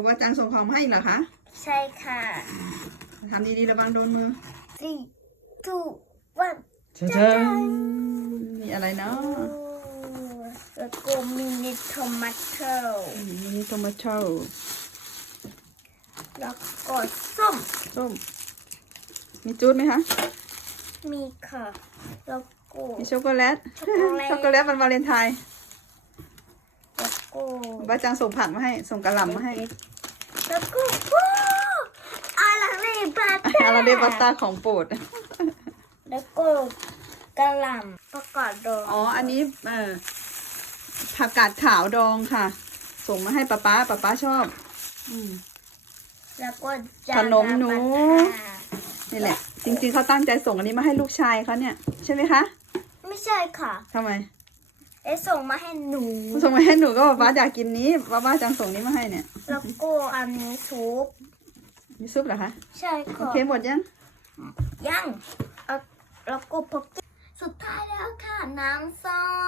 บอกว่าจังส่งของมาให้อีกเหรอคะ ใช่ค่ะทำดีๆระวังโดนมือ three two one เชิญมีอะไรเนาะแล้วก็มินิทอมัโตมินิโทมาโต้แล้วก็ส้ม ส้ม มีจูดไหมคะ มีค่ะ แล้วก็มีช็อกโกแลต ช็อกโกแลตช็อกโกแลตวันวาเลนไทน์ แล้วก็บ้าจังส่งผักมาให้ ส่งกระหล่ำมาให้ แล้วก็ว้าวอาราเรบัตอาราเดบัตตาของโปรด แล้วก็กระหล่ำประกอบดองอ๋อ อันนี้เอ่อผักกาดขาวดองค่ะ ส่งมาให้ป๊าป๊าป๊าป๊าชอบ อืมแล้วก็จาขนมหนูราบัตตานี่แหละ จริงๆเขาตั้งใจส่งอันนี้มาให้ลูกชายเขาเนี่ย ใช่ไหมคะ ไม่ใช่ค่ะทำไม เอะส่งมาให้หนู ส่งมาให้หนูก็บอกว่าอยากกินนี้ว่าบ้าจังส่งนี้มาให้เนี่ย แล้วก็อันนี้ซุปมีซุปเหรอคะใช่โอค่ะเคหมดยัง ยังเอาแล้วก็พกสุดท้ายแล้วค่ะน้ำส้ม